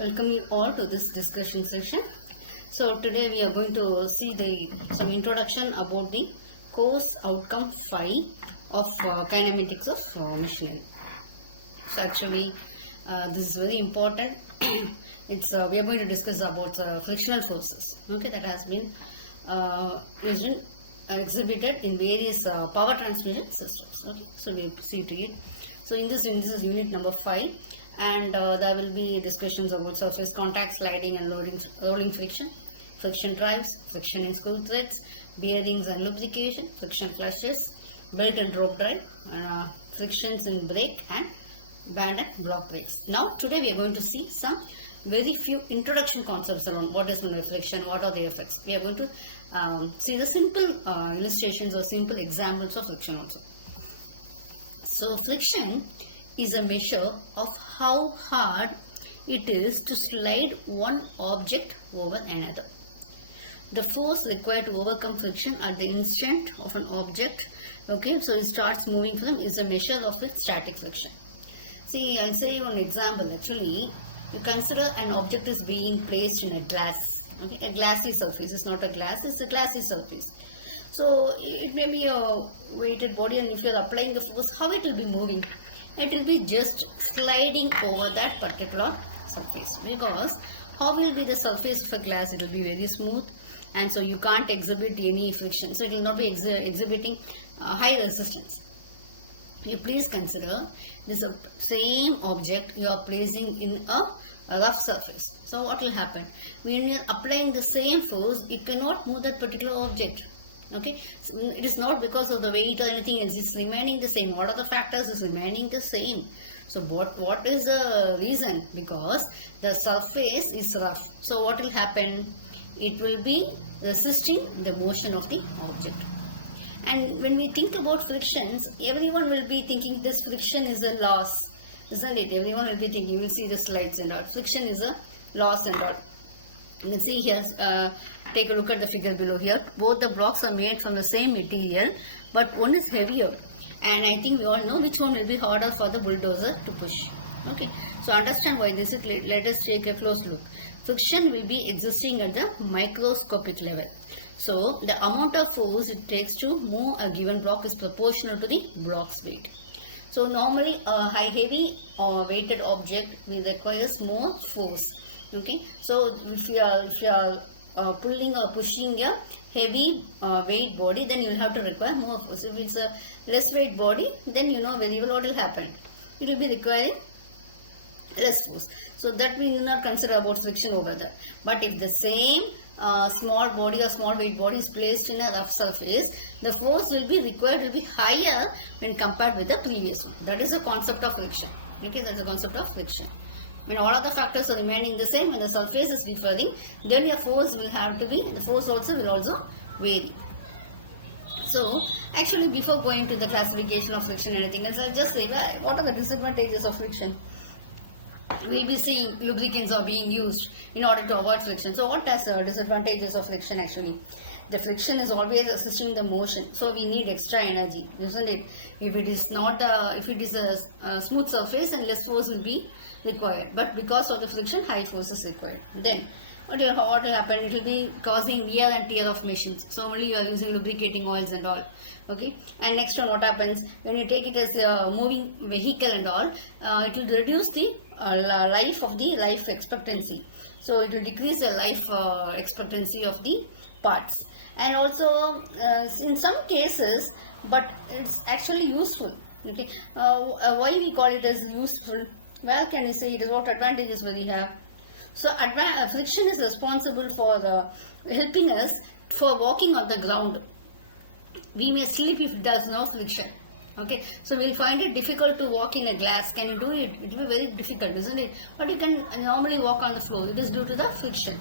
Welcome you all to this discussion session. So today we are going to see some introduction about the course outcome 5 of kinematics of machinery. So actually this is very important. We are going to discuss about frictional forces. Okay, that has been exhibited in various power transmission systems. Okay, so we see to it. So this is unit number 5. And there will be discussions about surface contact, sliding and rolling friction, friction drives, friction in screw threads, bearings and lubrication, friction flushes, belt and rope drive, frictions in brake and band and block brakes. Now today we are going to see some very few introduction concepts around what is friction, what are the effects. We are going to see the simple illustrations or simple examples of friction also. So friction is a measure of how hard it is to slide one object over another. The force required to overcome friction at the instant of an object, okay, so it starts moving from, is a measure of its static friction. See, I'll say one example. Actually, you consider an object is being placed in a glass, okay, a glassy surface. It's not a glass, it's a glassy surface. So it may be a weighted body, and if you are applying the force, how it will be moving? It will be just sliding over that particular surface, because how will be the surface of a glass? It will be very smooth, and so you can't exhibit any friction, so it will not be exhibiting high resistance. You please consider this same object you are placing in a rough surface. So what will happen? When you are applying the same force, you cannot move that particular object. Okay, so it is not because of the weight or anything else, it's remaining the same. What are the factors is remaining the same? So what is the reason? Because the surface is rough. So what will happen? It will be resisting the motion of the object. And when we think about frictions, everyone will be thinking this friction is a loss, isn't it? Everyone will be thinking, you will see the slides and all. Friction is a loss and all. You can see here, take a look at the figure below here. Both the blocks are made from the same material, but one is heavier. And I think we all know which one will be harder for the bulldozer to push. Okay, so understand why this is. Let us take a close look. Friction will be existing at the microscopic level. So the amount of force it takes to move a given block is proportional to the block's weight. So normally a heavy or weighted object will requires more force. Okay, so if you are pulling or pushing a heavy weight body, then you will have to require more force. If it's a less weight body, then you know very well what will happen. It will be requiring less force. So that we do not consider about friction over there. But if the same small body or small weight body is placed in a rough surface, the force will be required will be higher when compared with the previous one. That is the concept of friction. Okay, that's the concept of friction. When all of the factors are remaining the same, when the surface is differing, then your force will have to be, the force also will also vary. So actually, before going to the classification of friction and anything else, I'll just say what are the disadvantages of friction. We'll be seeing lubricants are being used in order to avoid friction. So what are the disadvantages of friction actually? The friction is always assisting the motion, so we need extra energy, isn't it? If it is not if it is a smooth surface, then less force will be required, but because of the friction, high force is required. Then what will happen? It will be causing wear and tear of machines. So only you are using lubricating oils and all. Okay, and next one, what happens when you take it as a moving vehicle and all? It will reduce the life expectancy. So it will decrease the life expectancy of the parts. And also in some cases, but it's actually useful. Okay, why we call it as useful? Well, can you say it is what advantages will we have? So friction is responsible for helping us for walking on the ground. We may slip if there's no friction. Okay, so we'll find it difficult to walk in a glass. Can you do it? It will be very difficult, isn't it? But you can normally walk on the floor. It is due to the friction.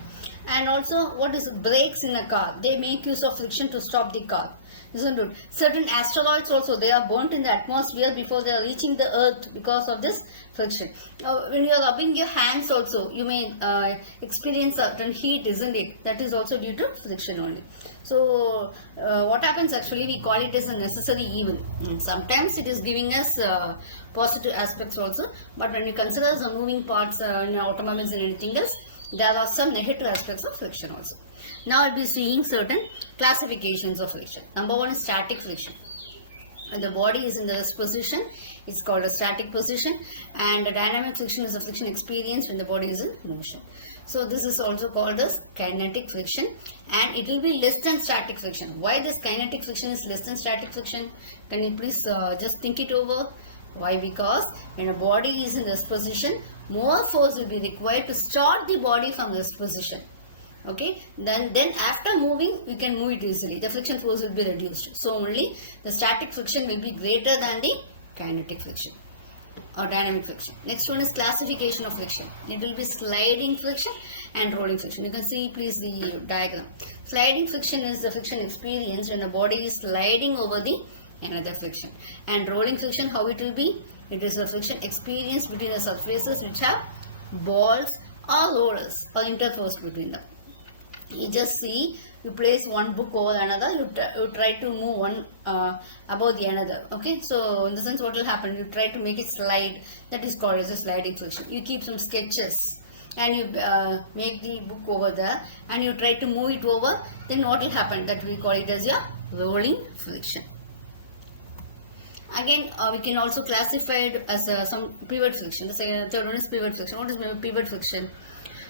And also, what is brakes in a car? They make use of friction to stop the car, isn't it? Certain asteroids also, they are burnt in the atmosphere before they are reaching the earth because of this friction. When you are rubbing your hands also, you may experience certain heat, isn't it? That is also due to friction only. So what happens actually, we call it as a necessary evil. Sometimes it is giving us positive aspects also, but when you consider the moving parts in automobiles and anything else, there are some negative aspects of friction also. Now I'll be seeing certain classifications of friction. Number one is static friction. When the body is in the rest position, it's called a static position, and the dynamic friction is a friction experience when the body is in motion. So this is also called as kinetic friction, and it will be less than static friction. Why this kinetic friction is less than static friction? Can you please just think it over? Why? Because when a body is in this position, more force will be required to start the body from this position. Okay, then after moving, we can move it easily. The friction force will be reduced. So only the static friction will be greater than the kinetic friction or dynamic friction. Next one is classification of friction. It will be sliding friction and rolling friction. You can see please the diagram. Sliding friction is the friction experienced when the body is sliding over the another friction. And rolling friction, how it will be? It is a friction experienced between the surfaces which have balls or rollers or interforce between them. You just see, you place one book over another, you try to move one above the another. Okay, so in the sense what will happen, you try to make it slide, that is called as a sliding friction. You keep some sketches and you make the book over there and you try to move it over, then what will happen, that we call it as your rolling friction. Again, we can also classify it as some pivot friction. The third one is pivot friction. What is pivot friction?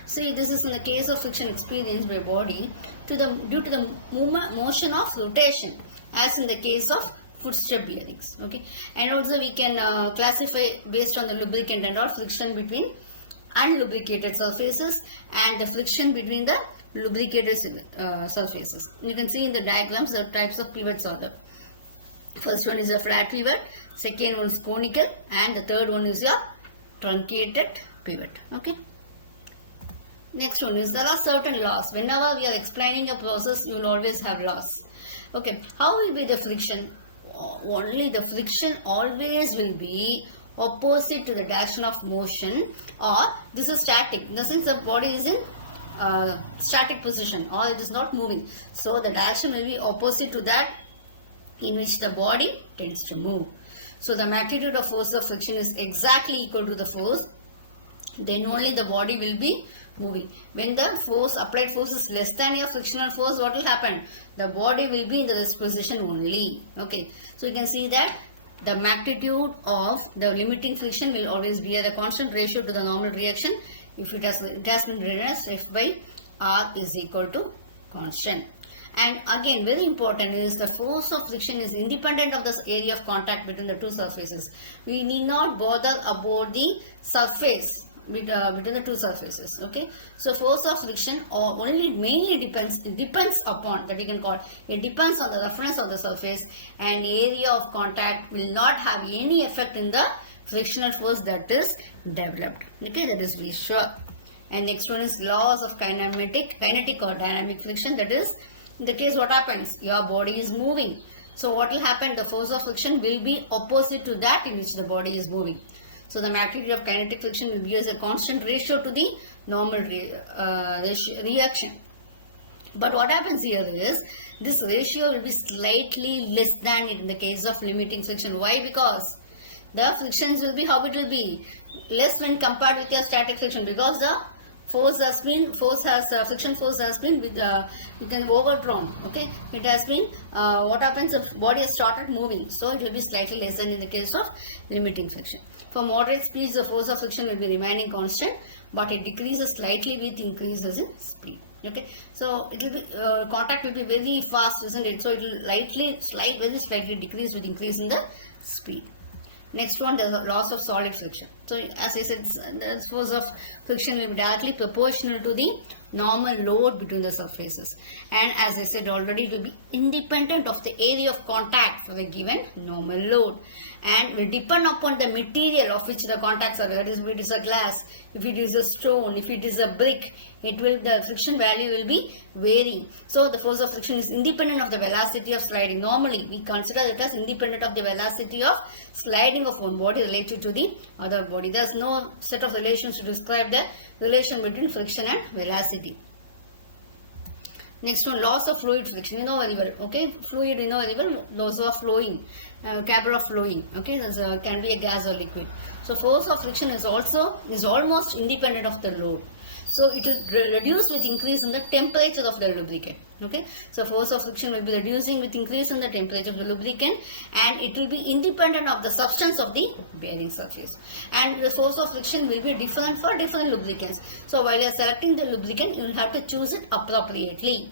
See, this is in the case of friction experienced by body due to the motion of rotation, as in the case of footstep bearings. Okay, and also we can classify based on the lubricant and all, friction between unlubricated surfaces and the friction between the lubricated surfaces. You can see in the diagrams the types of pivots are there. First one is a flat pivot, second one is conical, and the third one is your truncated pivot. Okay. Next one is, there are certain laws. Whenever we are explaining a process, you will always have laws. Okay, how will be the friction? Only the friction always will be opposite to the direction of motion, or this is static. In the sense the body is in static position or it is not moving. So the direction will be opposite to that in which the body tends to move. So the magnitude of force of friction is exactly equal to the force, then only the body will be moving. When the force, applied force is less than your frictional force, what will happen? The body will be in the rest position only. Okay, so you can see that the magnitude of the limiting friction will always be at a constant ratio to the normal reaction. If it has been written as F by R is equal to constant. And again, very important is the force of friction is independent of the area of contact between the two surfaces. We need not bother about the surface between the two surfaces. Okay, so force of friction only mainly depends upon, that we can call it depends on the roughness of the surface, and area of contact will not have any effect in the frictional force that is developed. Okay, that is very sure. And next one is laws of kinetic or dynamic friction. That is, in the case what happens, your body is moving, so what will happen, the force of friction will be opposite to that in which the body is moving. So the magnitude of kinetic friction will be as a constant ratio to the normal reaction. But what happens here is, this ratio will be slightly less than in the case of limiting friction. Why? Because the frictions will be, how it will be? Less when compared with your static friction, because the friction force has been you can overdrawn. Okay, it has been what happens, the body has started moving, so it will be slightly less than in the case of limiting friction. For moderate speeds, the force of friction will be remaining constant, but it decreases slightly with increases in speed. Okay, so it will be contact will be very fast, isn't it? So it will very slightly decrease with increase in the speed. Next one, the loss of solid friction. So as I said, the force of friction will be directly proportional to the normal load between the surfaces, and as I said already, it will be independent of the area of contact for the given normal load, and will depend upon the material of which the contacts are. That is, if it is a glass, if it is a stone, if it is a brick, the friction value will be varying. So the force of friction is independent of the velocity of sliding. Normally we consider it as independent of the velocity of sliding of one body related to the other body. There is no set of relations to describe the relation between friction and velocity. Next one, loss of fluid friction. You know very well, okay? Fluid, you know very well, loss of flowing, capable of flowing, okay? That can be a gas or liquid. So force of friction is almost independent of the load. So it will reduce with increase in the temperature of the lubricant, okay? So force of friction will be reducing with increase in the temperature of the lubricant, and it will be independent of the substance of the bearing surface. And the force of friction will be different for different lubricants. So while you are selecting the lubricant, you will have to choose it appropriately.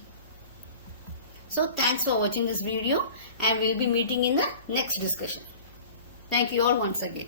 So thanks for watching this video, and we will be meeting in the next discussion. Thank you all once again.